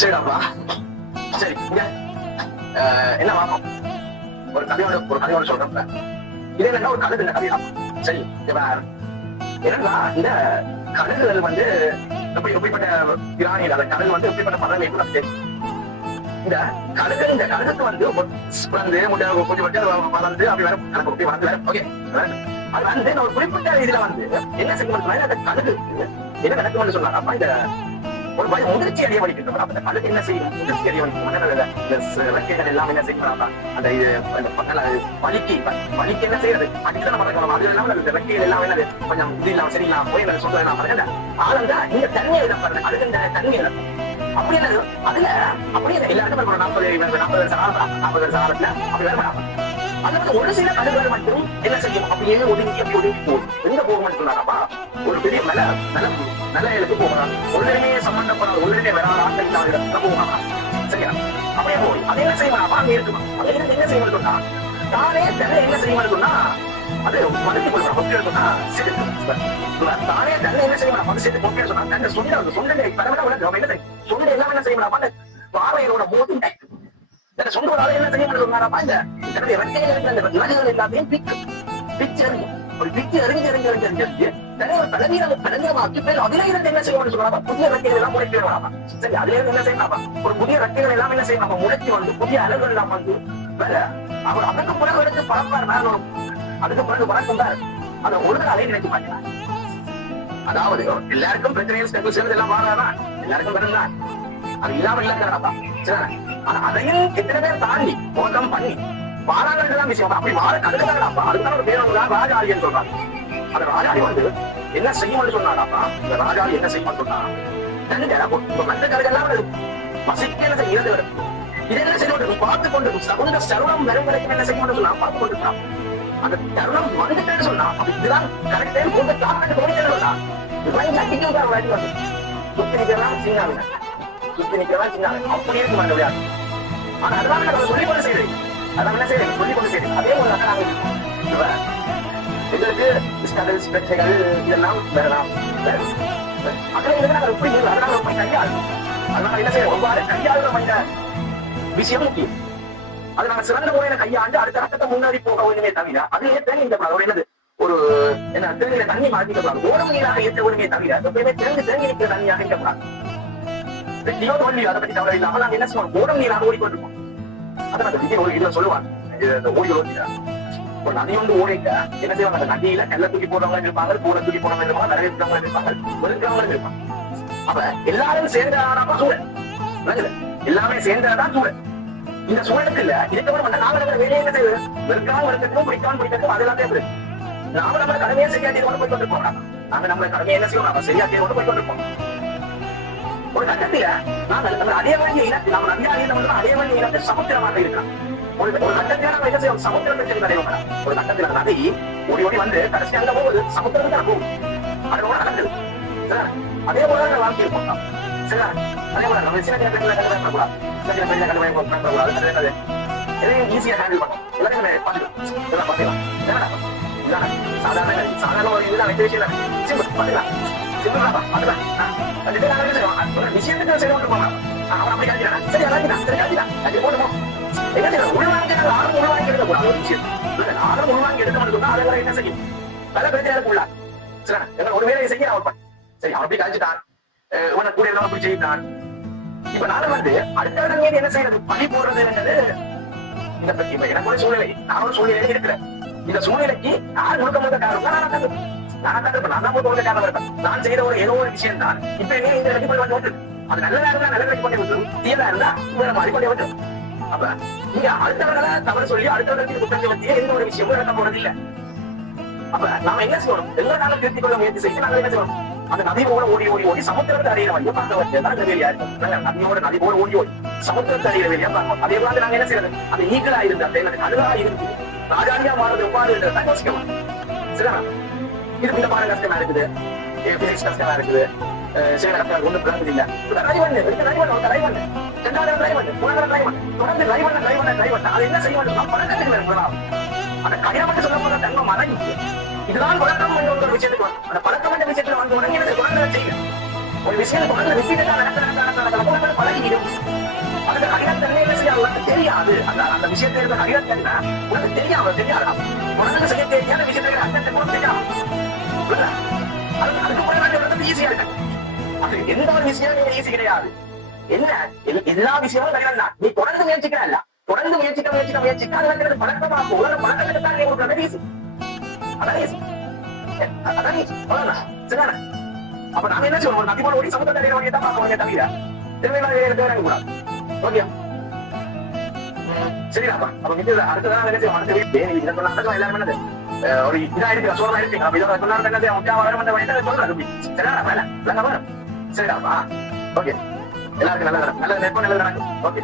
சரிடாப்பா சரி இங்க என்ன வாப்போம் ஒரு கதையோட சொல்றேன். இது என்னன்னா ஒரு கழுகு கதையா. சரி என்னன்னா இந்த கழுகுகள் வந்து எப்படிப்பட்ட பிராணிகள், அந்த கழுகு வந்து எப்படிப்பட்ட பறவை இந்த கழுகுக்கு வந்து கொஞ்சம் வளர்ந்து அப்படி வேற கணக்கு வளர்ந்து வேற ஓகே. அது வந்து ஒரு குறிப்பிட்ட இதுல வந்து என்ன செய்ய அந்த கழுகு என்ன நடக்கும்னு சொன்னாங்க. அப்ப இந்த ஒரு முதிர்ச்சி அடைய வலிக்கிட்டு அந்த கழுகு என்ன செய்யும், முதிர்ச்சி அடைய வலிக்கும் ரெக்கைகள் எல்லாம் என்ன செய்யணும் அந்த இது வலிக்கு என்ன செய்யறது அடிக்கதான் மறக்கணும். அது எல்லாம் அந்த ரெக்கைகள் எல்லாம் என்னது கொஞ்சம் இது இல்லாம சரியில்லாம போய் சொல்றேன் பாருங்க. ஆளுங்க இந்த தன்மையை இடம் பாருங்க, அதுக்கு இந்த தன்மையை அப்படி என்னது அதுல அப்படி எல்லாருக்கும் 40 வருஷம் காலத்துல அப்படி வேற அது வந்து ஒரு சில கழுகுகள் மட்டும் என்ன செய்யும் அப்படியே ஒதுங்கி போகும். எங்க போகும் சொன்னாரப்பா ஒரு பெரிய நல்ல இடத்துக்கு போகலாம். உடனே சம்பந்தப்படாத உடனே வேற ஆட்கள் போகலாம். சரியா அப்படியே போய் அதை என்ன செய்வாங்க அங்க இருக்குமா அதை என்ன செய்வது சொன்னா தானே தன்னை என்ன செய்வது சொன்னா அது மறுத்து கொள்வாங்க. பொக்கை சொன்னா தானே தன்னை என்ன செய்வாங்க அது சேர்த்து பொக்கை சொன்னா தன்னை சொன்ன பரவல என்ன சொன்ன எல்லாம் என்ன செய்யலாம் அந்த பார்வையோட மோதும் சொந்த ஒரு ஆளை என்ன செய்ய சொன்னாரப்பா இந்த தன்னுடைய ரெக்கையில் இருக்கிற அந்த விலங்குகள் எல்லாத்தையும் பிச்சு அறியும். ஒரு பிச்சு அறிஞ்சு பலவீனமாக்கி பேர் அதுல இருந்து என்ன செய்யணும்னு சொன்னா புதிய ரெக்கைகள் எல்லாம் முளைக்க வேணாமா. சரி அதுல இருந்து என்ன செய்யலாமா ஒரு புதிய ரெக்கைகள் எல்லாம் என்ன செய்யலாமா முளைச்சி வந்து புதிய அலகுகள் எல்லாம் வந்து வேற அவர் அதற்கு பிறகு எடுத்து பறப்பார் மேல அதுக்கு பிறகு வழக்கம் தான் அதை ஒரு அலையை நினைக்க மாட்டேன். அதாவது எல்லாருக்கும் பிரச்சனைகள் சேர்ந்து எல்லாம் வாழலாம், எல்லாருக்கும் வருந்தான் அது இல்லாம இல்லைங்கிறப்பா. அதையும் எத்தனை பேர் தாண்டி மோசம் பண்ணி வாழாதான் விஷயம். அப்படி வாழ கருதுறாங்கப்பா. அதுதான் ஒரு பேர் ராஜாளின்னு சொல்றாங்க. அந்த ராஜாளி வந்து என்ன செய்யும்னு சொன்னாடாப்பா. இந்த ராஜாளி என்ன செய்யும்னு சொன்னா மற்ற கருகெல்லாம் பசிக்க என்ன செய்ய இதை என்ன செய்ய பார்த்து கொண்டு சகுந்த சருணம் வெறும் வரைக்கும் என்ன செய்யணும்னு சொன்னா பார்த்து கொண்டு அந்த தருணம் வந்துட்டேன்னு சொன்னா அப்படி இதுதான் கரெக்டே மூன்று காரணம் தோணிட்டேன்னா சுத்தி நிக்கலாம் சின்னாங்க சுத்தி நிக்கலாம் சின்னாங்க அப்படி இருக்கு மாதிரி விளையாடு. ஆனா அதெல்லாம் நம்ம சொல்லிக் கொண்டு செய்யறேன். அதான் என்ன செய்யறேன் சொல்லிக் கொண்டு செய்யறேன். அதே போல எங்களுக்கு ஸ்டடல்ஸ் பிரச்சனைகள் இதெல்லாம் வரலாம். அதனால எப்படி அதனால ரொம்ப கையாள் அதனால என்ன செய்ய ஒவ்வாறு கையாளுற விஷயம் முக்கியம். அது நாங்க சிறந்த முறையில கையாண்டு அடுத்த கட்டத்தை முன்னாடி போக வேண்டுமே தவிர அதுலயே தேங்கி ஒரு என்னது ஒரு என்ன தேங்கின தண்ணி மாற்றிக்கப்படாது. ஓடும் நீராக ஏற்ற வேண்டுமே தவிர எப்பயுமே தேங்கி நிற்கிற தண்ணியாக இருக்கக்கூடாது. வெட்டியோ தோல்வி அதை பற்றி தவறு இல்லாம நாங்க என்ன செய்வோம் ஓடும் நீராக ஓடிக்கொண்டிருப்போம். அதை அந்த விஜய் ஒரு இதுல சொல்லுவாங்க ஓடி ஓடிக்கிறார். ஒரு நதி வந்து ஓடிக்க என்ன செய்வாங்க அந்த நதியில கல்ல தூக்கி போடுறவங்க இருப்பாங்க, கூட தூக்கி போடுறவங்க இருப்பாங்க, நிறைய இருக்கிறவங்க இருப்பாங்க, வெறுக்கிறவங்க இருப்பாங்க. அப்ப எல்லாரும் சேர்ந்தாடாம சூழல் எல்லாமே சேர்ந்தாதான் சூழல். இந்த சூழலுக்கு இல்ல இதுக்கப்புறம் நாம வேலையை என்ன செய்வது வெறுக்காம வெறுக்கிறதும் பிடிக்காம பிடிக்கிறதும் அதெல்லாம் தேவை. நாம நம்ம கடமையை சரியா தேர்வு போய் கொண்டிருப்போம். நாங்க நம்ம கடமையை என்ன செய்வோம் நம்ம சரியா தேர்வு போய் கொண்டிருப்போம். ஒரு கட்டத்துல நாங்கள் அதே வழியை இனத்து நம்ம நதியாக அதே வழியை இனத்து சமுத்திரமாக இருக்கலாம். ஒரு கட்டத்துல நம்ம என்ன செய்வோம் சமுத்திரத்தை சரி கிடையாது. ஒரு கட்டத்துல நதி ஓடி ஓடி வந்து கடைசி அங்க போகுது சமுத்திரத்துக்கு தான் போகும். அதோட நடக்குது. அதே போல வாழ்க்கை இருப்போம். சரியா அதே போல நம்ம சின்ன சின்ன பெண்களை கண்டுபிடிக்கூடாது. சின்ன பெரிய கண்டுபிடிக்கூடாது. எதையும் ஈஸியா ஹேண்டில் பண்ணும். எல்லாரும் பார்த்துக்கலாம். இதெல்லாம் பார்த்துக்கலாம். சாதாரண ஒரு இதுதான் எந்த விஷயம் சிம்பிள் பார்த்துக்கலாம். விஷயத்துக்கு சரி போங்க. அவன் அப்படி கழிக்கிறான் சரி அதான் சரி கழிக்கிறான் அது போடுமோ என்ன உள்வாங்கி ஆளும் உள்வாங்கி எடுக்கக்கூடாது. ஒரு விஷயம் ஆளும் உள்வாங்கி எடுக்கணும்னு சொன்னா அதெல்லாம் என்ன செய்யும் பல பிரச்சனைகளுக்கு உள்ளா. சரி ஒரு வேலையை செய்ய அவன் சரி அவன் அப்படி கழிச்சுட்டான் உன கூட எல்லாம் அப்படி செய்தான். இப்ப நானும் வந்து அடுத்த மீது என்ன செய்யறது பணி போடுறதுன்றது இந்த பத்தி இப்ப எனக்கு ஒரு சூழ்நிலை நான் ஒரு சூழ்நிலையில இருக்கிறேன். இந்த சூழ்நிலைக்கு யார் முழுக்க முழுக்க காரணம் நான் தான் முழுக்க காரணம் இருப்பேன். நான் செய்த ஒரு ஏதோ ஒரு விஷயம் தான் இப்ப என்ன இந்த இடத்துக்கு போய் வந்து அது நல்லதா இருந்தா நல்ல கொண்டே விட்டு தீயதா இருந்தா வேற மாதிரி கொண்டே விட்டு. அப்ப நீங்க அடுத்தவர்களை தவறு சொல்லி அடுத்தவர்களுக்கு குற்றத்தை பற்றிய எந்த ஒரு விஷயமும் நடக்க போறது இல்லை. அப்ப நாம என்ன செய்யணும் எல்லா நாளும் திருத்திக் கொள்ள முயற்சி செய்து நாங்கள் என்ன செய்யணும் அந்த நதி போல ஓடி ஓடி ஓடி சமுத்திரத்தை அறியிற வழியை பார்க்க வச்சதான் இந்த வேலையா இருக்கும். நதி போல ஓடி ஓடி சமுத்திரத்தை அறியிற வேலையா பார்க்கணும். அதே போல நாங்க என்ன செய்யறது அந்த ஈக்களா இருந்து அந்த அதுவா இருந்து ராஜாலியா மாறுறது எவ்வாறு என்றதான் யோசிக்கலாம். சரியா இது இந்த பாடம் கஷ்டமா இருக்குது, பிசிக்ஸ் கஷ்டமா இருக்குது, சில கஷ்டம் ஒன்றும் பிறகு இல்லை. அது என்ன செய்ய வேண்டும் அந்த கடினமாக சொல்லப்படுற தன்மை மறைஞ்சு இதுதான் பழக்கம் என்ற ஒரு விஷயத்துக்கு அந்த பழக்கம் என்ற விஷயத்துல வந்து உடனே குழந்தை செய்யுங்க ஒரு விஷயம் தொடர்ந்து ரிப்பீட்டடா நடக்க பழகிடும். அதுக்கு கடினத்தன்மை என்ன செய்ய உனக்கு தெரியாது. அந்த விஷயத்துல இருக்க கடினத்தன்மை உனக்கு தெரியாது. உனக்கு செய்ய தெரியாத விஷயத்துல அர்த்தத்தை கூட தெரியாது. அதுக்கு போய் ஈஸியா இருக்கு. அது எந்த ஒரு விஷயம் ஈஸி கிடையாது. என்ன எல்லா விஷயமும் கடினம் தான். நீ தொடர்ந்து முயற்சிக்கிறல்ல, தொடர்ந்து முயற்சிக்க அது பழக்கமாக்கும். உலக பழக்கத்துக்கு தான் நீ கொடுக்குறது ஈஸி. அதான் ஈஸி. அதான் ஈஸி. சரிதானே? அப்ப நாம என்ன சொல்லுவோம்? நதிபோல ஓடி சமுத்திர ஓடியே தான் பார்க்க முடியும் தவிர தேவையில்லாத கூடாது. ஓகே சரிடாப்பா. அப்ப அடுத்ததான் என்ன செய்யும்? அடுத்த வீட்டு இந்த சொன்ன எல்லாரும் என்னது ஒரு இதா இருக்கு, சோழமா இருக்கு. அப்ப இதை சொன்னா என்ன செய்ய முக்கிய வர வந்த சொல்றாரு. சரிடா சரிடாப்பா. ஓகே எல்லாருக்கும் நல்ல நெருக்கம் நல்ல நடக்கும். ஓகே